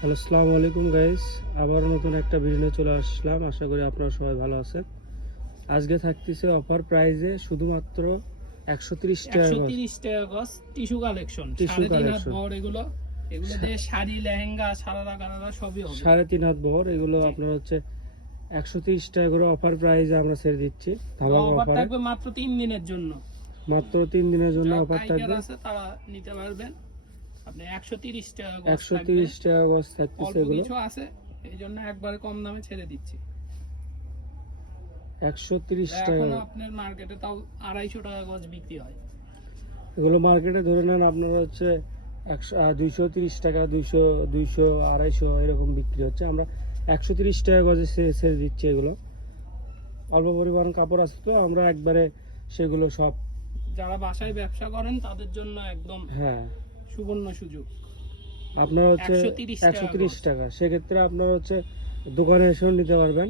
Hello, আসসালামু আলাইকুম guys. আবার নতুন একটা ভিডিও নিয়ে চলে আসলাম। আশা করি আপনারা সবাই ভালো আছেন। আজকে থাকতেছে অফার প্রাইজে শুধুমাত্র 130 টাকা গজ 130 টাকা গজ টিস্যু কালেকশন, টিস্যু 3.5 হাত কালেকশন। বহর। এগুলো দিয়ে শাড়ি, লেহেঙ্গা, সারারা গারারা সবই হবে। 3.5 হাত বহর এগুলো জি। আপনার হচ্ছে 130 টাকা করে অফার প্রাইজে আমরা ছেড়ে দিচ্ছি। ধামাকা অফার অফারে থাকবে মাত্র 3 দিনের জন্য। মাত্র 3 দিনের জন্য যারা অফার পাইকার থাকবে। আছে তারা নিতে পারবেন। আপনি 130 টাকা গজ 130 টাকা গজ থাকতেছে অল্প এগুলো। কিছু আছে, এই জন্য একবারে কম দামে ছেড়ে দিচ্ছি। 130 টাকা এখনো আপনার মার্কেটে তাও 250 টাকা গজ বিক্রি হয়। এগুলো মার্কেটে ধরে নেন আপনারা হচ্ছে 230 টাকা, 200, 250 এরকম বিক্রি হচ্ছে। আমরা 130 টাকা গজে ছেড়ে দিচ্ছি এগুলো। অল্প পরিমাণ কাপড় আছে তো আমরা একবারে সেগুলো সব। যারা বাসায় ব্যবসা করেন তাদের জন্য একদম হ্যাঁ, সুবর্ণ সুযোগ। আপনার হচ্ছে 130 টাকা। সেক্ষেত্রে আপনারা হচ্ছে দোকানে এসেও নিতে পারবেন।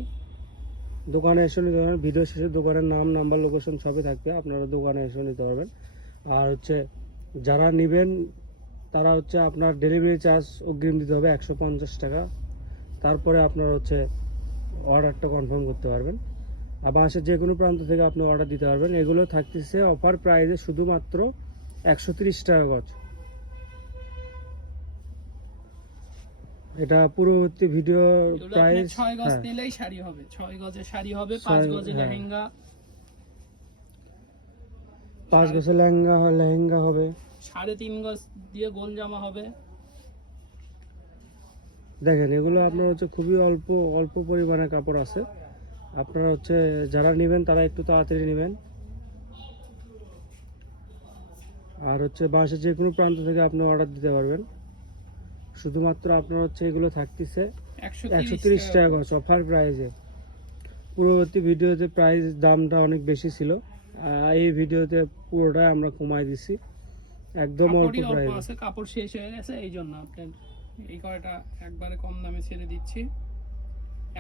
ভিডিও শেষে দোকানের নাম, নাম্বার, লোকেশন সবই থাকবে। আপনারা দোকানে এসেও নিতে পারবেন। আর হচ্ছে যারা নেবেন তারা হচ্ছে আপনার ডেলিভারি চার্জ অগ্রিম দিতে হবে 150 টাকা। তারপরে আপনার হচ্ছে অর্ডারটা কনফার্ম করতে পারবেন। আর বাংলাদেশের যে কোনো প্রান্ত থেকে আপনি অর্ডার দিতে পারবেন। এগুলো থাকতেছে অফার প্রাইসে শুধুমাত্র 130 টাকা গজ। এটা পূর্ববর্তী ভিডিও প্রাইস। 6 গজ হ্যাঁ, নিলেই শাড়ি হবে, 6 গজে শাড়ি হবে, 5 গজে হ্যাঁ, লেহেঙ্গা। 5 গজে লেহেঙ্গা হবে। 3.5 গজ দিয়ে গোল জামা হবে। দেখেন এগুলো আপনার হচ্ছে খুবই অল্প অল্প পরিমাণে কাপড় আছে। আপনারা হচ্ছে যারা নেবেন তারা একটু তাড়াতাড়ি নেবেন। আর হচ্ছে বাংলাদেশের যে কোনো প্রান্ত থেকে আপনি অর্ডার দিতে পারবেন। শুধুমাত্র আপনার হচ্ছে এগুলো থাকতেছে 130 টাকা গজ অফার প্রাইসে। পূর্ববর্তী ভিডিওতে প্রাইস দামটা অনেক বেশি ছিল। এই ভিডিওতে পুরোটাই আমরা কমাই দিছি, একদম অল্প কাপড়ই অল্প প্রাইসে। আছে, কাপড় শেষ হয়ে গেছে, এই জন্য আপনার এই কয়টা একবারে কম দামে ছেড়ে দিচ্ছি।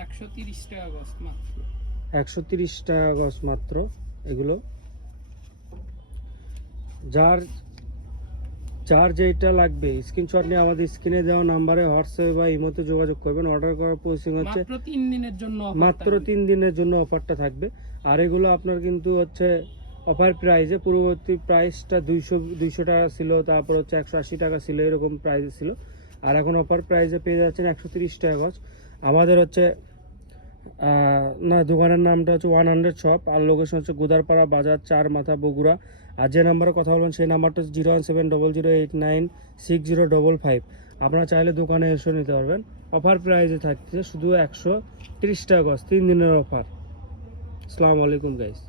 130 টাকা গজ মাত্র। 130 টাকা গজ মাত্র এগুলো। যার যার যেটা লাগবে স্ক্রিনশট নিয়ে আমাদের স্ক্রিনে দেওয়া নাম্বারে হোয়াটসঅ্যাপে বা ইমোতে যোগাযোগ করবেন। অর্ডার করার প্রসেসিং হচ্ছে মাত্র 3 দিনের জন্য মাত্র 3 দিনের জন্য অফারটা থাকবে। আর এগুলো আপনার কিন্তু হচ্ছে অফার প্রাইসে। পূর্ববর্তী প্রাইসটা 200 টাকা ছিল, তারপর হচ্ছে 180 টাকা ছিল, এরকম প্রাইসে ছিল। আর এখন অফার প্রাইসে পেয়ে যাচ্ছেন 130 টাকা গজ। আমাদের হচ্ছে না, দোকানের নামটা হচ্ছে 100 শপ। আর লোকেশন হচ্ছে গুদারপাড়া বাজার, 4 মাথা, বগুড়া। আর যে নাম্বারে কথা বলবেন সেই নাম্বারটা হচ্ছে 01700896055। আপনারা চাইলে দোকানে এসে নিতে পারবেন। অফার প্রাইসে থাকছে শুধু 130 টাকা গজ, 3 দিনের অফার। আসসালামু আলাইকুম গাইস।